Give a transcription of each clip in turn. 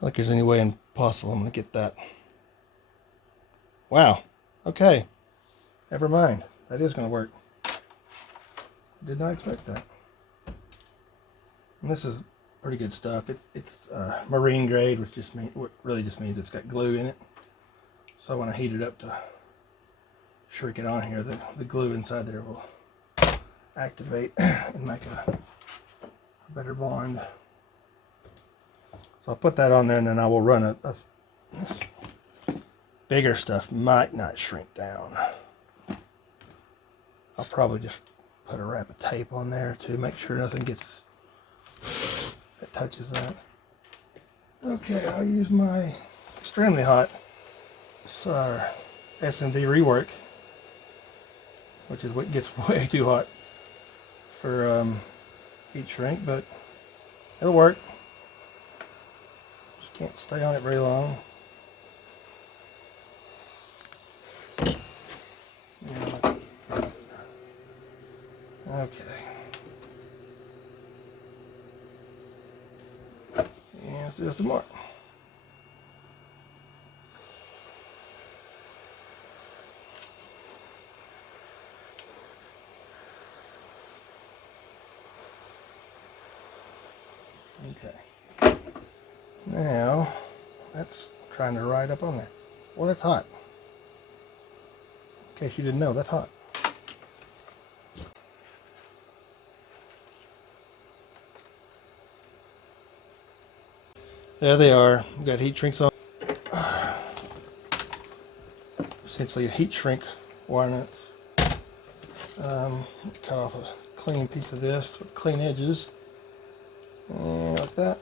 Like there's any way possible I'm gonna get that. Wow. Okay. Never mind. That is gonna work. Did not expect that. And this is pretty good stuff. It's marine grade, which really just means it's got glue in it. So when I heat it up to shrink it on here, the glue inside there will activate and make a better bond. So I'll put that on there, and then I will run this bigger stuff might not shrink down. I'll probably just put a wrap of tape on there to make sure nothing that touches that. Okay, I'll use my extremely hot SMD rework, which is what gets way too hot for heat shrink, but it'll work. Just can't stay on it very long. Okay. And let's do some more. Okay. Now, that's trying to ride up on there. Well, that's hot. In case you didn't know, that's hot. There they are. We've got heat shrinks on. Essentially a heat shrink wire nuts. Cut off a clean piece of this with clean edges. And like that.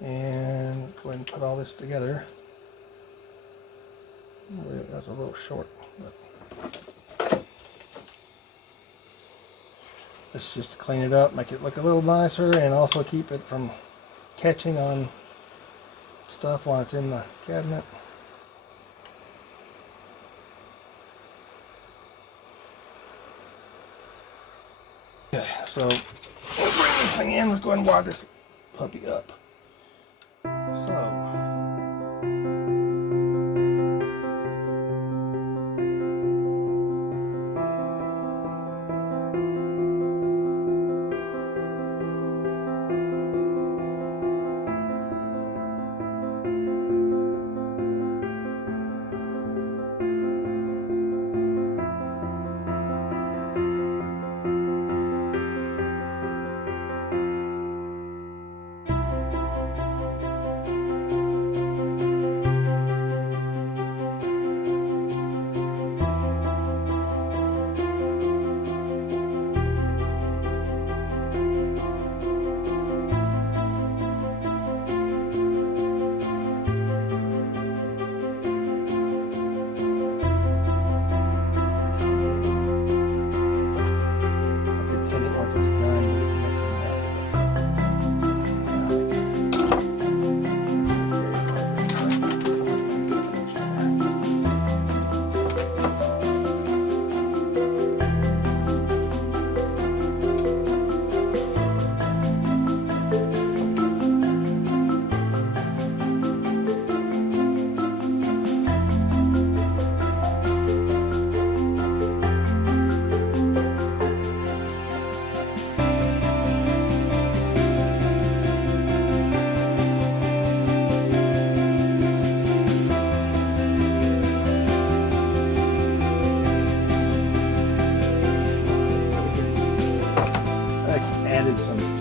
And go ahead and put all this together. That's a little short, but this is just to clean it up, make it look a little nicer, and also keep it from catching on stuff while it's in the cabinet. Okay, so we'll bring this thing in. Let's go ahead and wire this puppy up. So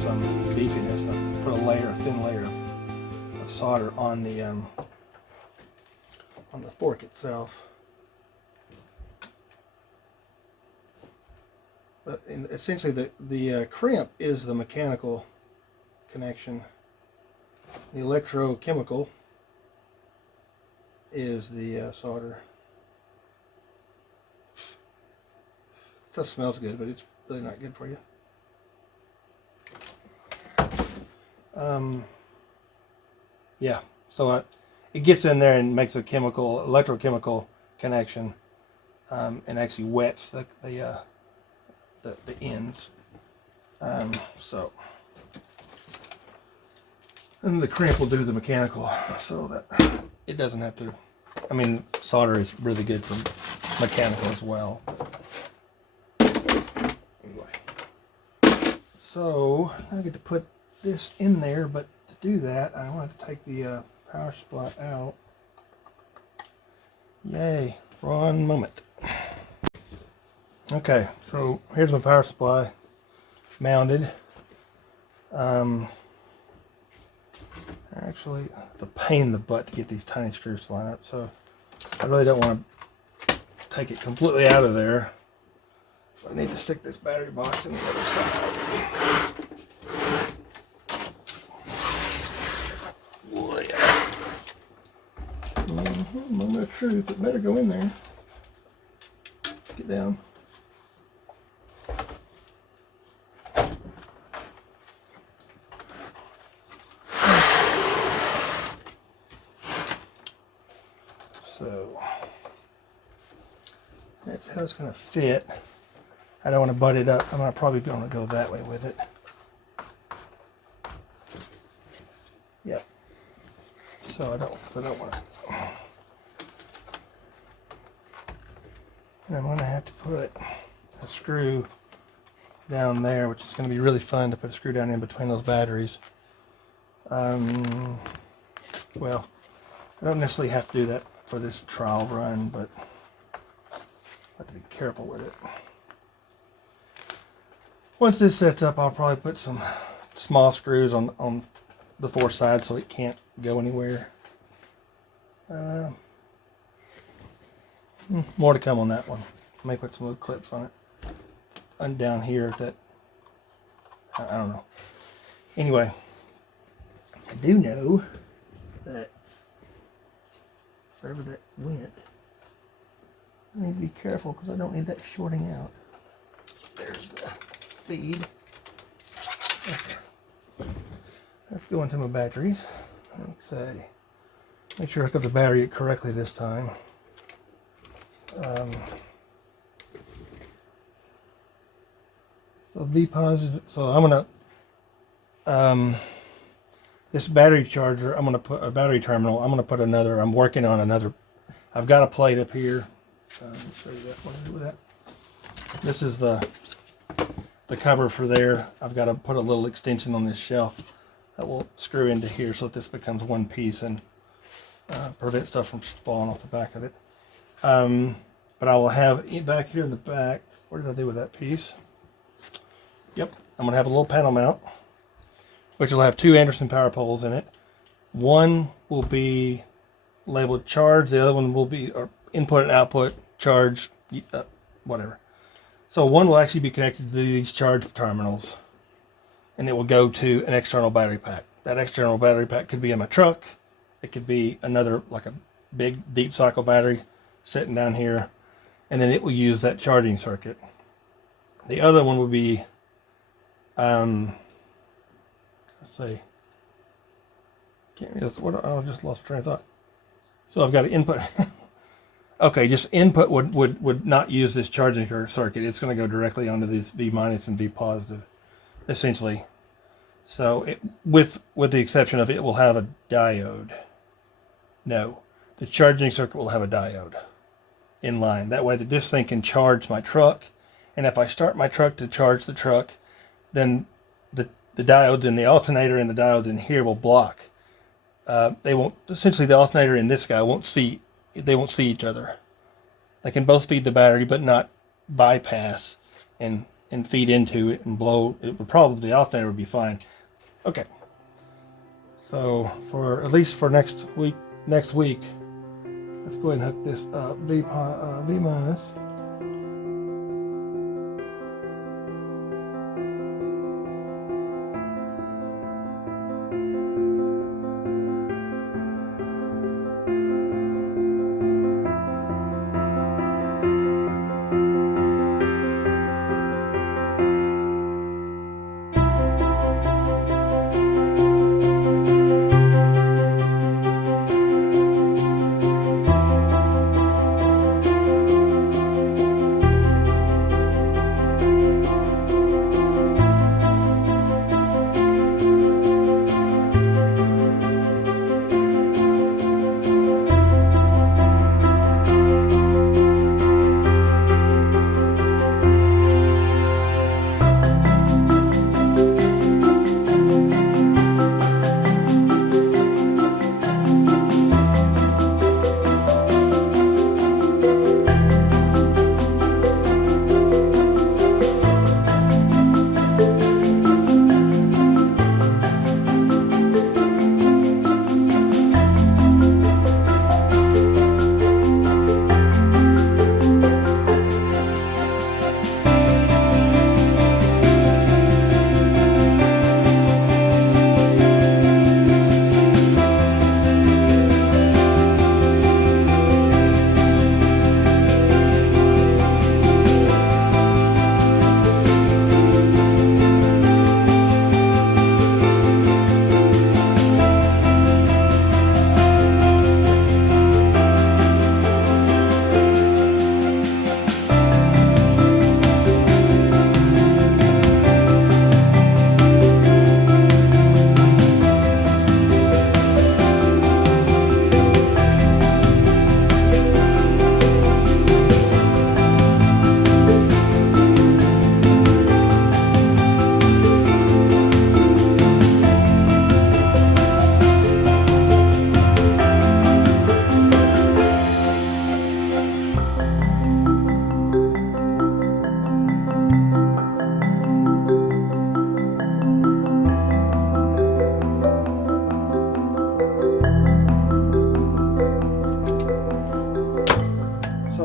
some beefiness. I put a thin layer of solder on the fork itself. But essentially, the crimp is the mechanical connection. The electrochemical is the solder. Stuff smells good, but it's really not good for you. Yeah, so it gets in there and makes a electrochemical connection, and actually wets the ends. So And the crimp will do the mechanical, so that it doesn't have to. I mean, solder is really good for mechanical as well. Anyway, so I get to put this in there, but to do that, I want to take the power supply out. Yay! One moment. Okay, so here's my power supply mounted. Actually, it's a pain in the butt to get these tiny screws to line up, so I really don't want to take it completely out of there. So I need to stick this battery box in the other side. Oh, yeah. Moment of truth, it better go in there. Get down. So that's how it's going to fit. I don't want to butt it up. I'm probably going to go that way with it. Yep. So I don't want to. And I'm going to have to put a screw down there, which is going to be really fun to put a screw down in between those batteries. Well, I don't necessarily have to do that for this trial run, but I have to be careful with it. Once this sets up, I'll probably put some small screws on the four sides so it can't go anywhere. More to come on that one. I may put some little clips on it. And down here that I don't know. Anyway, I do know that wherever that went, I need to be careful because I don't need that shorting out. There's the feed. Okay. Let's go into my batteries. Let's say, make sure I've got the battery correctly this time. So V positive. So I'm gonna this battery charger. I'm gonna put a battery terminal. I'm gonna put another. I'm working on another. I've got a plate up here. Let me show you that. What to do with that? This is the cover for there. I've got to put a little extension on this shelf that will screw into here so that this becomes one piece and prevent stuff from falling off the back of it. But I will have it back here in the back. What did I do with that piece? Yep, I'm going to have a little panel mount, which will have two Anderson power poles in it. One will be labeled charge, the other one will be input and output, charge, whatever. So one will actually be connected to these charge terminals, and it will go to an external battery pack. That external battery pack could be in my truck. It could be another, like a big deep cycle battery sitting down here, and then it will use that charging circuit. The other one will be, let's see, I just lost train of thought. So I've got an input. Okay, just input would not use this charging circuit. It's going to go directly onto these V minus and V positive, essentially. So with the exception of it will have a diode. No, the charging circuit will have a diode in line. That way this thing can charge my truck. And if I start my truck to charge the truck, then the diodes in the alternator and the diodes in here will block. They won't, essentially the alternator and this guy won't see each other. They can both feed the battery but not bypass and feed into it and blow. It would probably, the alternator would be fine. Okay. So for at least for next week, let's go ahead and hook this up. V minus.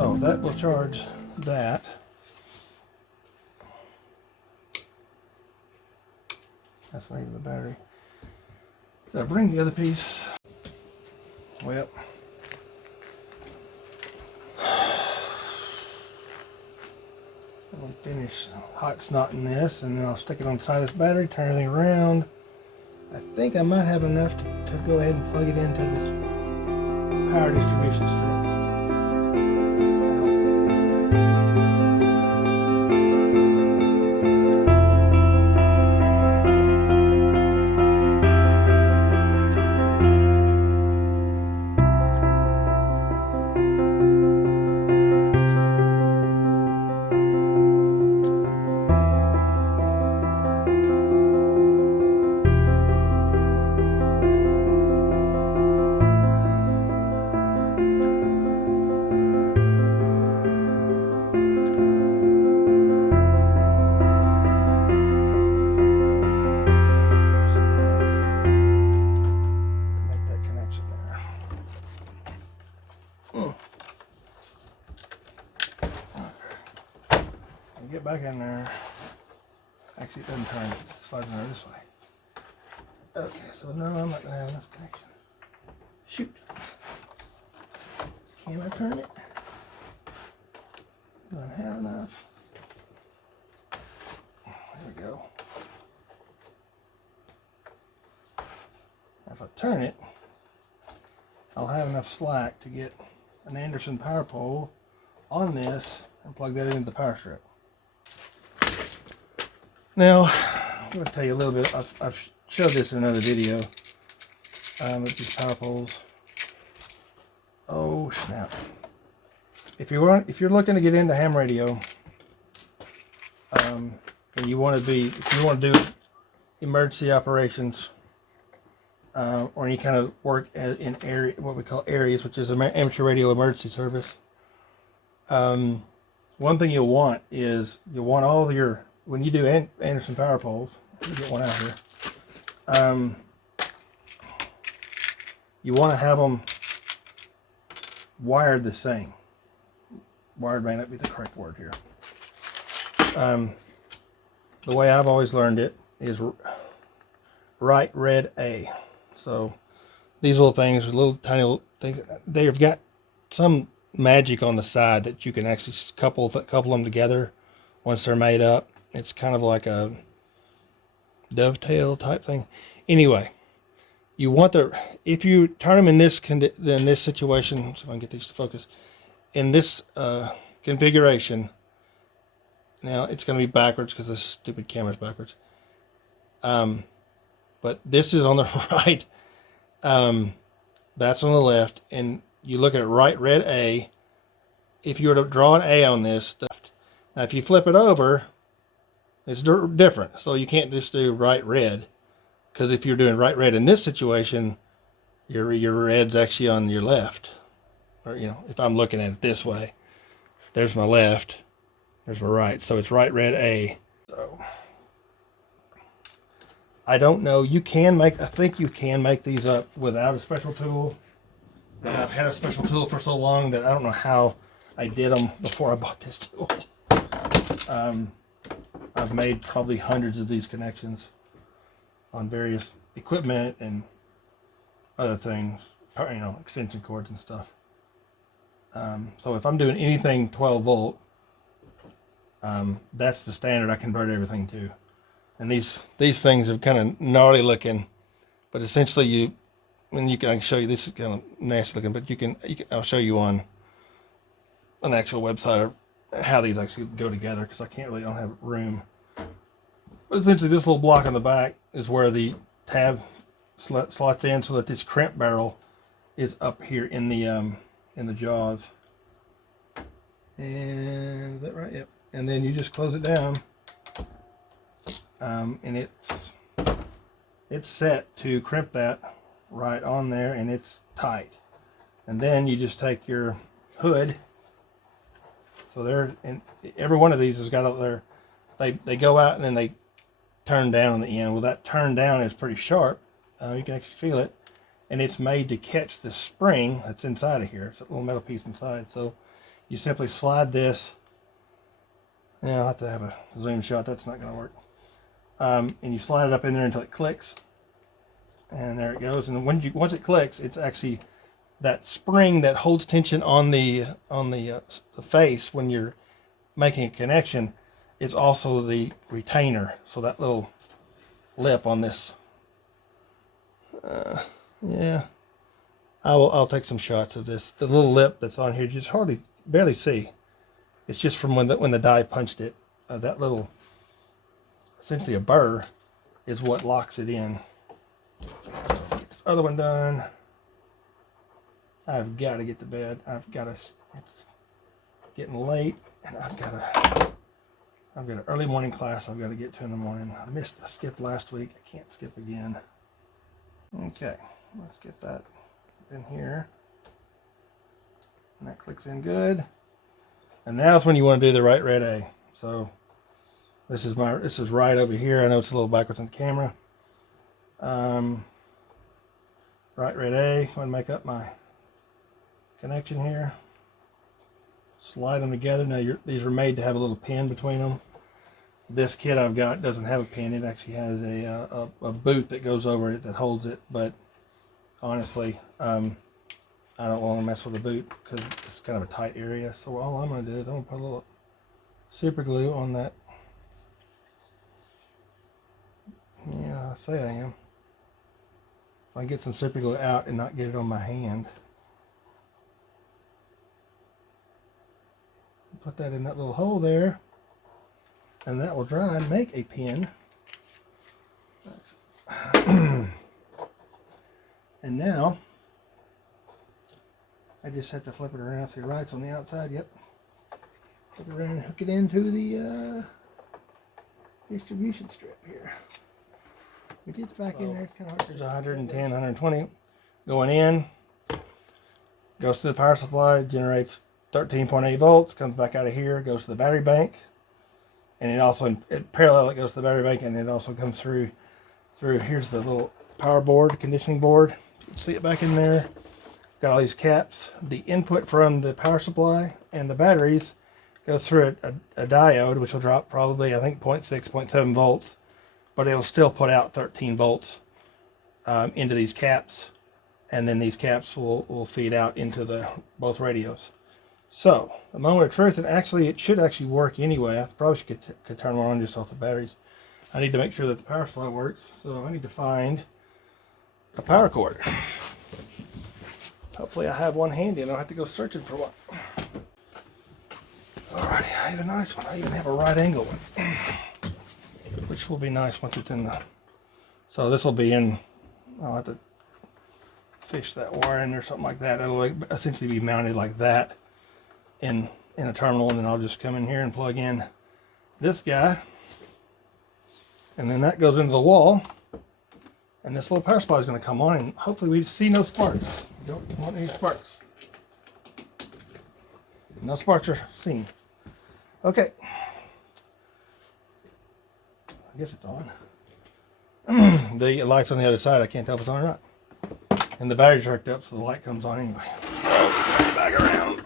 So that will charge that. That's not even the battery. Did I bring the other piece? Well, I'll finish hot snotting this, and then I'll stick it on the side of this battery, turn everything around. I think I might have enough to go ahead and plug it into this power distribution strip. Get back in there. Actually, it doesn't turn. It slides in there this way. Okay, so no, I'm not going to have enough connection. Shoot. Can I turn it? Don't have enough. There we go. If I turn it, I'll have enough slack to get an Anderson power pole on this and plug that into the power strip. Now, I'm going to tell you a little bit. I've showed this in another video with these power poles. Oh snap! If you're looking to get into ham radio, and if you want to do emergency operations or any kind of work in area, what we call areas, which is amateur radio emergency service. One thing you'll want all of your, when you do Anderson power poles, let me get one out here. You want to have them wired the same. Wired may not be the correct word here. The way I've always learned it is right red A. So these little things, little tiny little things, they've got some magic on the side that you can actually couple them together once they're made up. It's kind of like a dovetail type thing. Anyway, you want if you turn them in this situation, so if I can get these to focus, in this configuration, now it's going to be backwards because this stupid camera's backwards. But this is on the right. That's on the left, and you look at right red A. If you were to draw an A on this, now if you flip it over, it's different. So you can't just do right red, because if you're doing right red in this situation, your red's actually on your left. Or, you know, if I'm looking at it this way, there's my left, there's my right. So it's right red A. So I don't know. I think you can make these up without a special tool. But I've had a special tool for so long that I don't know how I did them before I bought this tool. I've made probably hundreds of these connections on various equipment and other things, you know, extension cords and stuff. So if I'm doing anything 12 volt, that's the standard I convert everything to. And these things are kind of gnarly looking, but essentially I can show you, this is kind of nasty looking, but I'll show you on an actual website how these actually go together, because I don't have room. But essentially this little block on the back is where the tab slots in, so that this crimp barrel is up here in the jaws. And is that right? Yep. And then you just close it down, and it's set to crimp that right on there, and it's tight. And then you just take your hood. So and every one of these has got up there. They go out and then they turn down on the end. Well, that turn down is pretty sharp. You can actually feel it, and it's made to catch the spring that's inside of here. It's a little metal piece inside. So You simply slide this. Yeah, I'll have to have a zoom shot. That's not going to work. And you slide it up in there until it clicks. And there it goes. And once it clicks, it's actually that spring that holds tension on the face when you're making a connection. It's also the retainer. So that little lip on this. Yeah, I'll take some shots of this. The little lip that's on here, you just barely see. It's just from when the die punched it. That little, essentially a burr, is what locks it in. Get this other one done. I've got to get to bed. It's getting late, and I've got an early morning class I've got to get to in the morning. I skipped last week. I can't skip again. Okay, let's get that in here. And that clicks in good. And now's when you want to do the right red A. So this is right over here. I know it's a little backwards on the camera. Right red A. I'm going to make up my connection here. Slide them together. Now these are made to have a little pin between them. This kit I've got doesn't have a pin. It actually has a boot that goes over it that holds it. But honestly, I don't want to mess with the boot because it's kind of a tight area. So all I'm going to do is I'm going to put a little super glue on that. Yeah, I say I am. If I get some super glue out and not get it on my hand. Put that in that little hole there. And that will dry and make a pin. And now, I just have to flip it around so it rights on the outside. Yep. Flip it around and hook it into the distribution strip here. It is back in there. It's kind of hard. There's 110, 120 going in. Goes to the power supply, generates 13.8 volts, comes back out of here, goes to the battery bank. And it also, parallel, it goes to the battery bank, and it also comes through, here's the little power board, conditioning board. You can see it back in there. Got all these caps. The input from the power supply and the batteries goes through a diode, which will drop probably, I think, 0.6, 0.7 volts. But it'll still put out 13 volts into these caps. And then these caps will feed out into both radios. So, the moment of truth, and actually it should actually work anyway. I probably could turn one on just off the batteries. I need to make sure that the power supply works, so I need to find a power cord. Hopefully I have one handy and I don't have to go searching for one. Alrighty, I have a nice one. I even have a right angle one, which will be nice once it's in the... So this will be in... I'll have to fish that wire in or something like that. It'll essentially be mounted like that in a terminal, and then I'll just come in here and plug in this guy, and then that goes into the wall, and this little power supply is going to come on, and hopefully we see no sparks. We don't want any sparks. No sparks are seen. Okay, I guess it's on. The light's on the other side. I can't tell if it's on or not, and the battery's hooked up, so the light comes on anyway. Back around.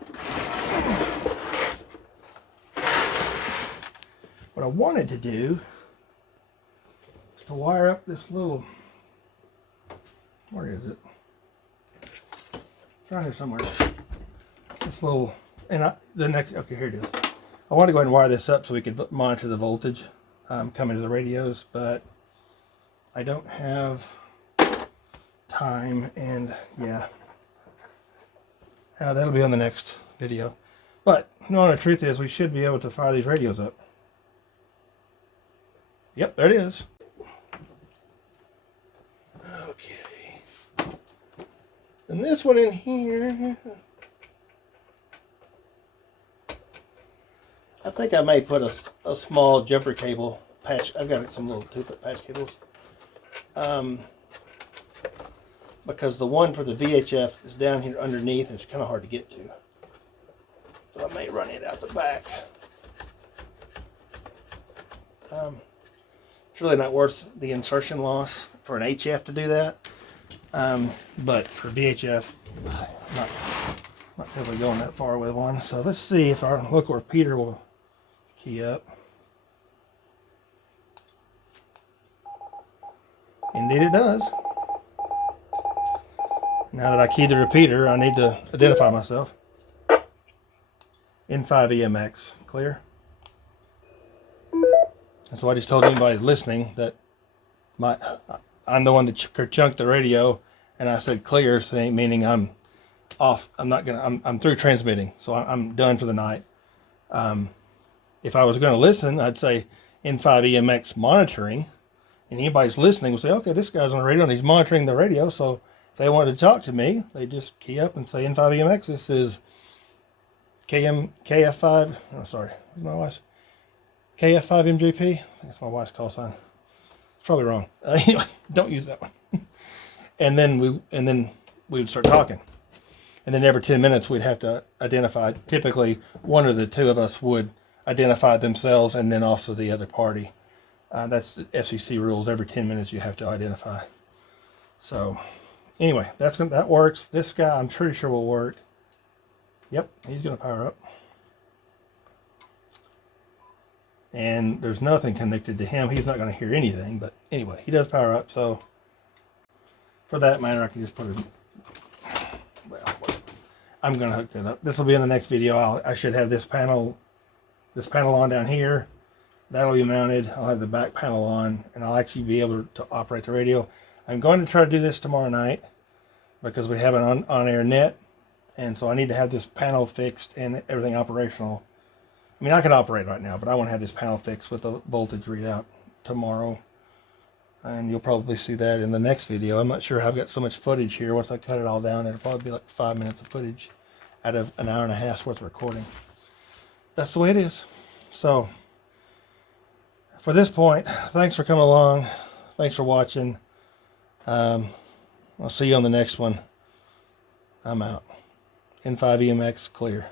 What I wanted to do is to wire up this little, where is it? It's around here somewhere. This little, and okay, here it is. I want to go ahead and wire this up so we could monitor the voltage coming to the radios, but I don't have time, and yeah, that'll be on the next video. But no, the truth is we should be able to fire these radios up. Yep, there it is. Okay. And this one in here, I think I may put a small jumper cable patch. I've got some little 2-foot patch cables. Because the one for the VHF is down here underneath and it's kind of hard to get to. So I may run it out the back. It's really not worth the insertion loss for an HF to do that. But for VHF, Not really going that far with one. So let's see if our local repeater will key up. Indeed it does. Now that I keyed the repeater, I need to identify myself. N5EMX, clear. And so I just told anybody listening that I'm the one that chunked the radio, and I said clear, saying meaning I'm off. I'm through transmitting, so I'm done for the night. If I was going to listen, I'd say N5EMX monitoring, and anybody's listening will say, okay, this guy's on the radio and he's monitoring the radio. So if they wanted to talk to me, they just key up and say N5EMX. This is KF5. Oh, sorry, my wife's KF5MGP. I think it's my wife's call sign. It's probably wrong. Anyway, don't use that one. and then we would start talking. And then every 10 minutes we'd have to identify. Typically, one or the two of us would identify themselves and then also the other party. That's the FCC rules. Every 10 minutes you have to identify. So anyway, that works. This guy I'm pretty sure will work. Yep, he's going to power up. And there's nothing connected to him. He's not going to hear anything. But anyway, he does power up. So for that matter, I can just put it. Well, I'm going to hook that up. This will be in the next video. I should have this panel on down here. That'll be mounted. I'll have the back panel on, and I'll actually be able to operate the radio. I'm going to try to do this tomorrow night because we have an on-air net, and so I need to have this panel fixed and everything operational. I mean, I can operate right now, but I want to have this panel fixed with the voltage readout tomorrow, and you'll probably see that in the next video. I'm not sure how I've got so much footage here. Once I cut it all down, it'll probably be like 5 minutes of footage out of an hour and a half's worth of recording. That's the way it is. So for this point, thanks for coming along. Thanks for watching. I'll see you on the next one. I'm out. N5EMX clear.